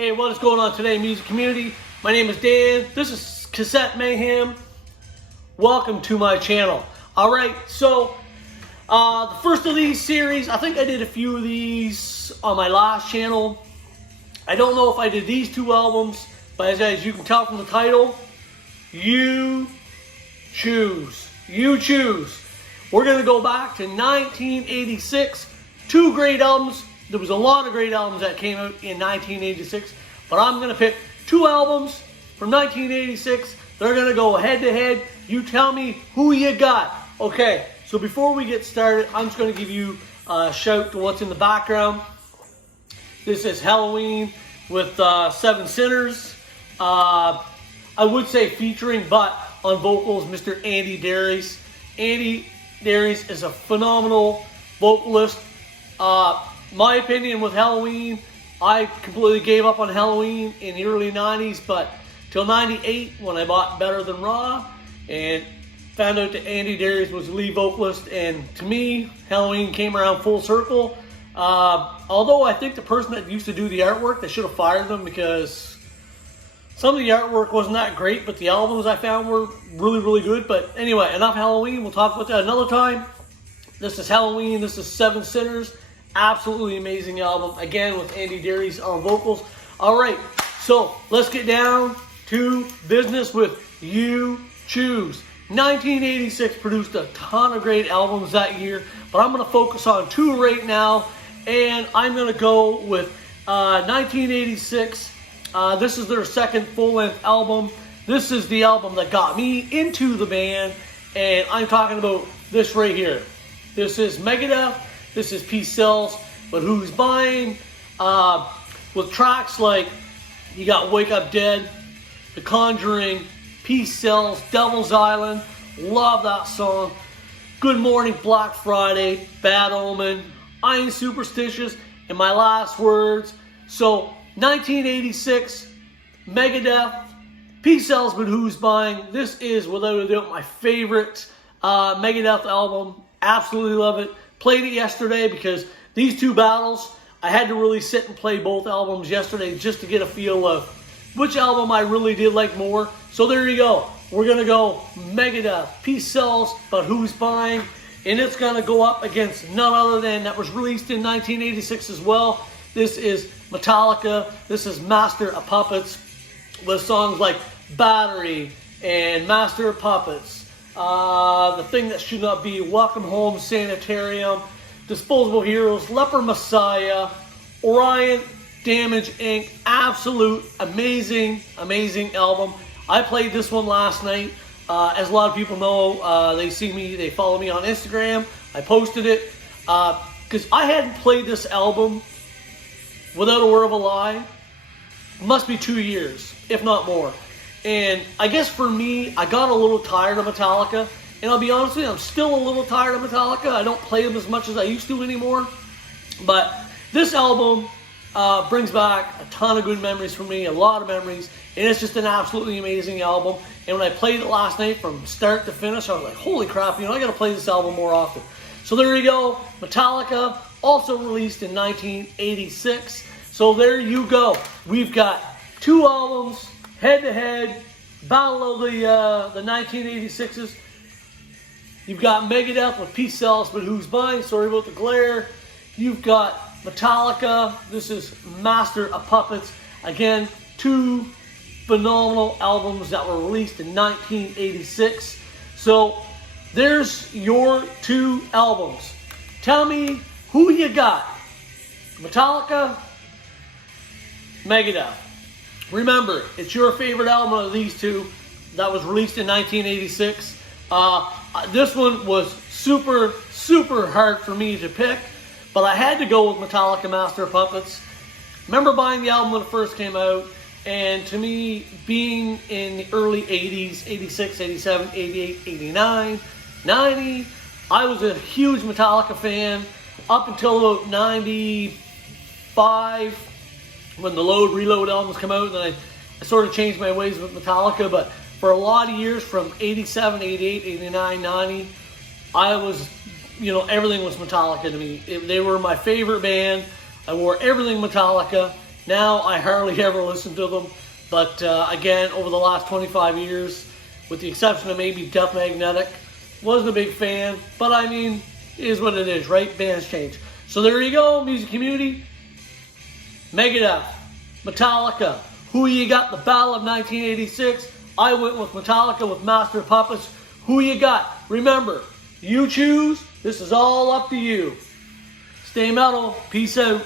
Hey, what is going on today, music community? My name is Dan. This is Cassette Mayhem. Welcome to my channel. Alright, so the first of these series, I think I did a few of these on my last channel. I don't know if I did these two albums, but as you can tell from the title, you choose. You choose. We're going to go back to 1986. Two great albums. There was a lot of great albums that came out in 1986, but I'm going to pick two albums from 1986. They're going to go head to head. You tell me who you got. Okay, so before we get started, I'm just going to give you a shout to what's in the background. This is Halloween with Seven Sinners. I would say featuring, but on vocals, Mr. Andy Darius. Andy Darius is a phenomenal vocalist. My opinion with Halloween, I completely gave up on Halloween in the early 90s, but till 98 when I bought Better Than Raw and found out that Andy Darius was the lead vocalist, and to me, Halloween came around full circle. Although I think the person that used to do the artwork, they should have fired them because some of the artwork wasn't that great, but the albums I found were really, really good. But anyway, enough Halloween. We'll talk about that another time. This is Halloween. This is Seven Sinners. Absolutely amazing album. Again, with Andy Darius on vocals. All right, so let's get down to business with You Choose. 1986 produced a ton of great albums that year, but I'm going to focus on two right now, and I'm going to go with 1986. This is their second full-length album. This is the album that got me into the band, and I'm talking about this right here. This is Megadeth. This is Peace Sells, but Who's Buying? With tracks like, you got Wake Up Dead, The Conjuring, Peace Sells, Devil's Island. Love that song. Good Morning Black Friday, Bad Omen, I Ain't Superstitious, and My Last Words. So, 1986, Megadeth, Peace Sells, but Who's Buying? This is without a doubt my favorite Megadeth album. Absolutely love it. Played it yesterday because these two battles, I had to really sit and play both albums yesterday just to get a feel of which album I really did like more. So there you go. We're going to go Megadeth, Peace Sells, but Who's Buying? And it's going to go up against none other than, that was released in 1986 as well. This is Metallica. This is Master of Puppets with songs like Battery and Master of Puppets. The Thing That Should Not Be, Welcome Home, Sanitarium, Disposable Heroes, Leper Messiah, Orion, Damage Inc. Absolute amazing, amazing album. I played this one last night. As a lot of people know, they follow me on Instagram. I posted it because I hadn't played this album without a word of a lie. It must be 2 years, if not more. And I guess for me, I got a little tired of Metallica. And I'll be honest with you, I'm still a little tired of Metallica. I don't play them as much as I used to anymore. But this album brings back a ton of good memories for me, a lot of memories. And it's just an absolutely amazing album. And when I played it last night from start to finish, I was like, holy crap, I got to play this album more often. So there you go. Metallica, also released in 1986. So there you go. We've got two albums, head-to-head, battle of the 1986s. You've got Megadeth with Peace Sells, but Who's Buying? Sorry about the glare. You've got Metallica. This is Master of Puppets. Again, two phenomenal albums that were released in 1986. So there's your two albums. Tell me who you got. Metallica, Megadeth. Remember, it's your favorite album of these two that was released in 1986. This one was super, super hard for me to pick, but I had to go with Metallica Master of Puppets. Remember buying the album when it first came out, and to me, being in the early 80s, 86, 87, 88, 89, 90, I was a huge Metallica fan up until about 95, when the Load Reload albums come out, and then I sort of changed my ways with Metallica. But for a lot of years, from 87, 88, 89, 90, I was, everything was Metallica to me. They were my favorite band. I wore everything Metallica. Now I hardly ever listen to them. But again, over the last 25 years, with the exception of maybe Death Magnetic, wasn't a big fan. But I mean, it is what it is, right? Bands change. So there you go, music community. Megadeth, Metallica. Who you got? The Battle of 1986. I went with Metallica with Master of Puppets. Who you got? Remember, you choose. This is all up to you. Stay metal. Peace out.